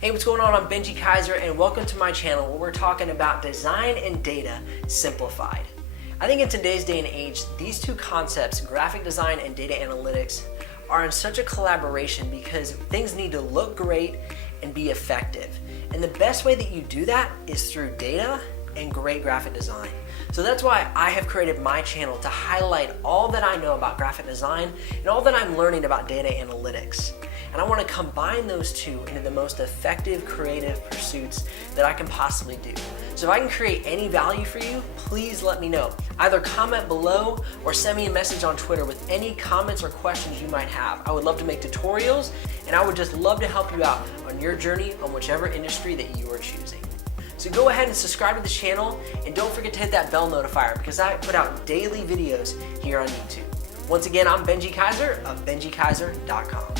Hey, what's going on? I'm BenGKaiser and welcome to my channel where we're talking about design and data simplified. I think in today's day and age, these two concepts, graphic design and data analytics, are in such a collaboration because things need to look great and be effective. And the best way that you do that is through data and great graphic design. So that's why I have created my channel to highlight all that I know about graphic design and all that I'm learning about data analytics. And I want to combine those two into the most effective creative pursuits that I can possibly do. So if I can create any value for you, please let me know. Either comment below or send me a message on Twitter with any comments or questions you might have. I would love to make tutorials and I would just love to help you out on your journey on whichever industry that you are choosing. So go ahead and subscribe to the channel and don't forget to hit that bell notifier because I put out daily videos here on YouTube. Once again, I'm BenGKaiser of BenGKaiser.com.